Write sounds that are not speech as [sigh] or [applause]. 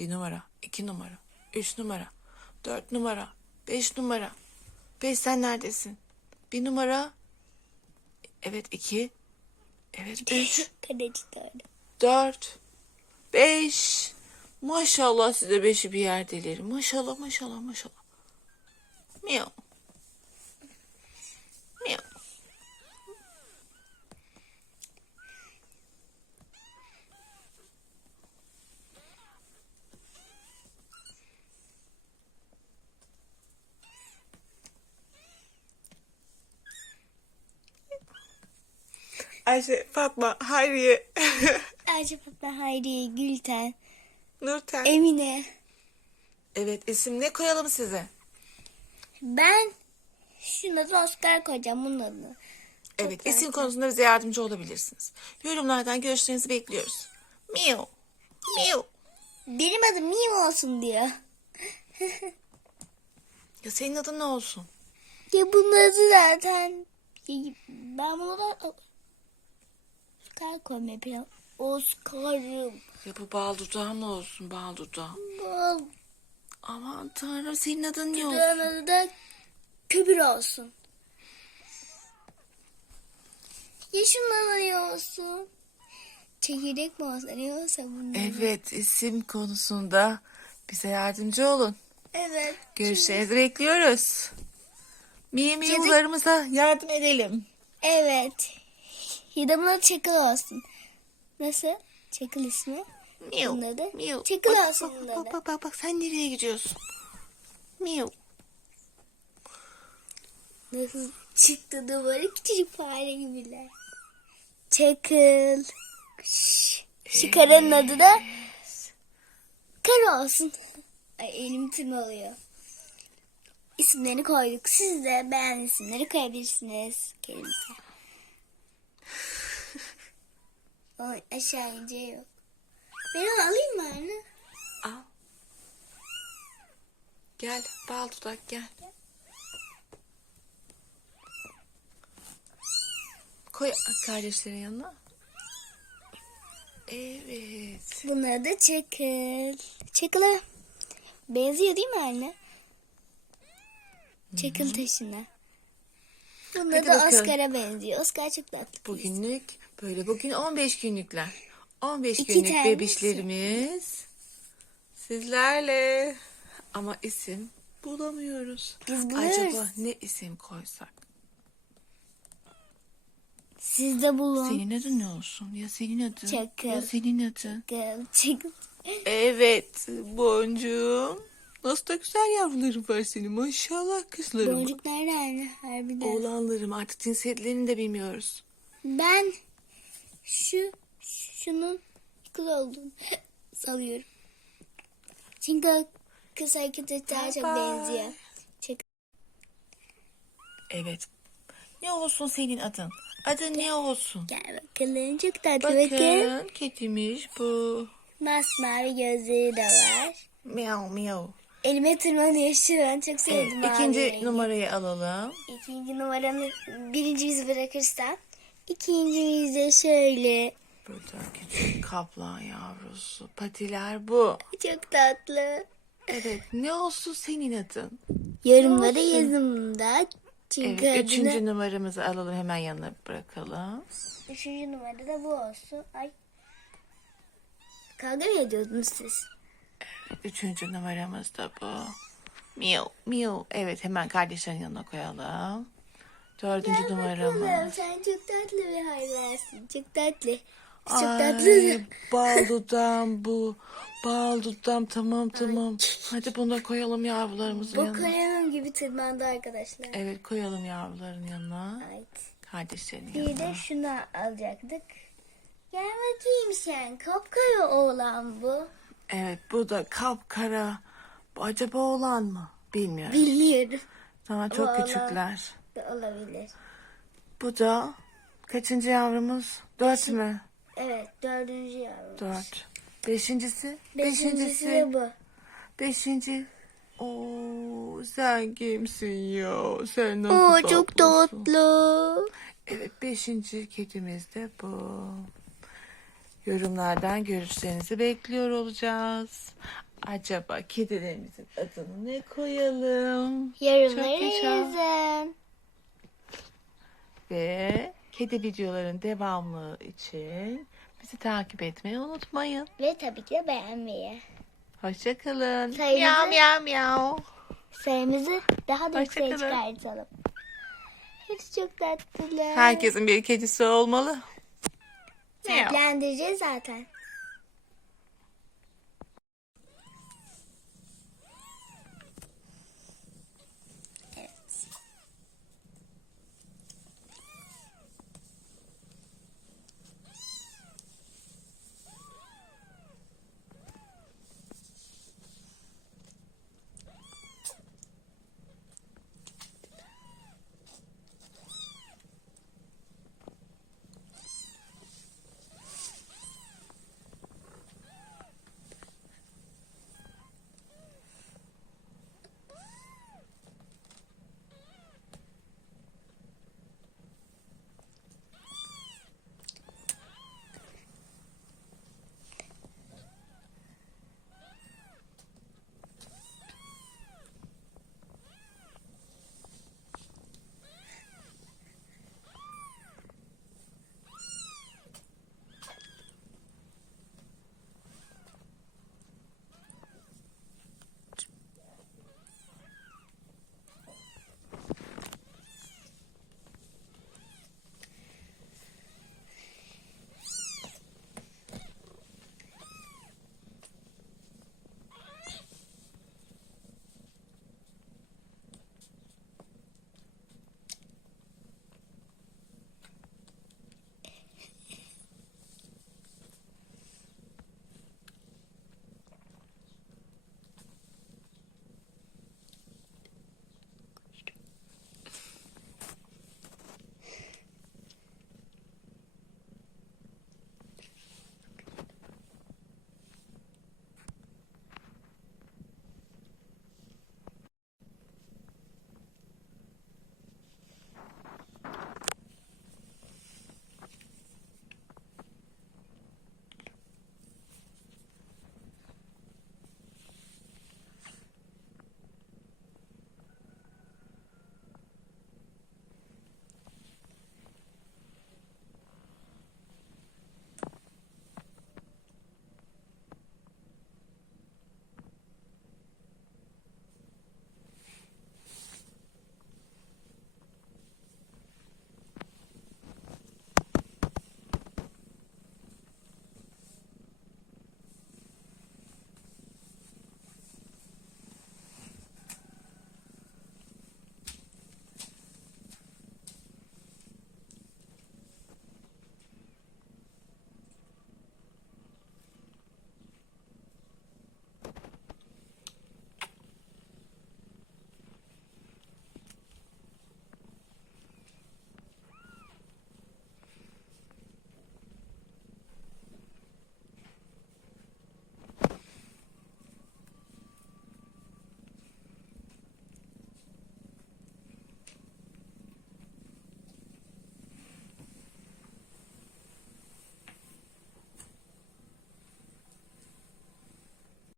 Bir numara, iki numara, üç numara, dört numara, beş numara. Beş sen neredesin? Bir numara. Evet iki. Evet üç. Kaleci. Dört. Beş. Maşallah size beşi bir yerdeler. Maşallah maşallah maşallah. Miyav. Miyav. Ayşe, Fatma, Hayriye, [laughs] Ayşe Fatma Hayriye, Gülten, Nurten. Emine. Evet, isim ne koyalım size? Ben şunun adını Oscar koyacağım bunun adını. Evet, isim konusunda bize yardımcı olabilirsiniz. Yorumlardan görüşlerinizi bekliyoruz. Miu. Miu. Benim adım Mim olsun diyor. [laughs] Ya senin adın ne olsun? Ya bunun adı zaten. Ben bunu da Oscar koymaya plan. Oscar'ım. Ya bu bal dudağım olsun bal dudağım? Bal. Aman tanrım senin adın ne olsun? Dudağın adı da Köbür olsun. Ya şunun adı ne olsun? Çekirdek mi olsa ne olsa bunun adı? Evet, isim konusunda bize yardımcı olun. Evet. Görüşlerinizi bekliyoruz. Miye miyularımıza yardım edelim. Evet. Ya da buna Çakıl olsun. Nasıl? Çakıl ismi. Miu. Bunun adı? Miu. Çakıl Bak, olsun bak, bak, adı. bak, bak, bak, sen nereye gidiyorsun? Miu. Nasıl çıktı duvarı küçücük fare gibiler. Çakıl. Şu karanın adı da kar olsun. Ay elim tırmalıyor. İsimlerini koyduk. Siz de beğen isimleri koyabilirsiniz kelimize. Ay aşağı ince yok. Ben onu alayım mı anne? Al. Gel bal dudak gel. Koy kardeşlerin yanına. Evet. Bunun adı Çakıl. Çakıl'a benziyor değil mi anne? Çakıl taşına. Hadi adı bakalım. Oscar'a benziyor. Oscar çok tatlı. Bugünlük böyle bugün 15 günlükler. 15 İki günlük tanesi. bebişlerimiz sizlerle. Ama isim bulamıyoruz. Biz buluruz. Acaba ne isim koysak? Siz de bulun. Senin adın ne olsun? Ya senin adın? Çakıl. Ya senin adın? Çakıl. Çakıl. Evet boncuğum. Nasıl da güzel yavrularım var senin maşallah kızlarım. Boncuk nerede anne? Harbiden. Oğlanlarım artık cinsiyetlerini de bilmiyoruz. Ben şu şunun kız olduğunu [laughs] sanıyorum. Çünkü kız hareketi daha çok benziyor. Çakıl. Evet. Ne olsun senin adın? Adın ne olsun? Gel bakalım. Çok tatlı bakın. Bakın kedimiş bu. Masmavi gözleri de var. Miau miau. Elime tırmanıyor şu an. Çok Evet, sevdim abi ikinci numarayı alalım. İkinci numaranı birinci yüzü bırakırsam. İkinci yüzde şöyle. Burada küçük kaplan yavrusu. Patiler bu. Çok tatlı. Evet ne olsun senin adın? Yorumlara olsun? yazın da. Çünkü Evet, adını- üçüncü numaramızı alalım hemen yanına bırakalım. Üçüncü numara da bu olsun. Ay. Kavga mı ediyordunuz siz? Üçüncü numaramız da bu. Miu miu. Evet hemen kardeşlerin yanına koyalım. Dördüncü numaramız. Bakalım, sen çok tatlı bir hayvansın. Çok tatlı. Çok Ay, tatlı. bal [laughs] dudağım bu. Bal dudağım tamam tamam. Hadi bunu koyalım yavrularımızın Bu yanına. kalemim gibi tırmandı arkadaşlar. Evet koyalım yavruların yanına. Evet. Kardeşlerin Bir yanına. de şunu alacaktık. Gel bakayım sen. Kapkara oğlan bu. Evet bu da kapkara. Bu acaba oğlan mı? Bilmiyorum. Biliyorum. Tamam çok Oğlan. küçükler. Da olabilir. Bu da kaçıncı yavrumuz? Dört mü? Evet dördüncü yavrum. Dört. Beşincisi? Beşincisi de bu. Beşinci. Oo, sen kimsin ya? Sen nasıl Oo çok tatlısın? tatlı. Evet beşinci kedimiz de bu. Yorumlardan görüşlerinizi bekliyor olacağız. Acaba kedilerimizin adını ne koyalım? Yorumları Çok yazın. Ve kedi videoların devamlı için bizi takip etmeyi unutmayın. Ve tabii ki de beğenmeyi. Hoşçakalın. Sayımızı- Miyav miyav miyav. Sayımızı daha da yükseğe Hoşçakalın. çıkartalım. Hepsi çok tatlılar. Herkesin bir kedisi olmalı. Sahiplendireceğiz zaten.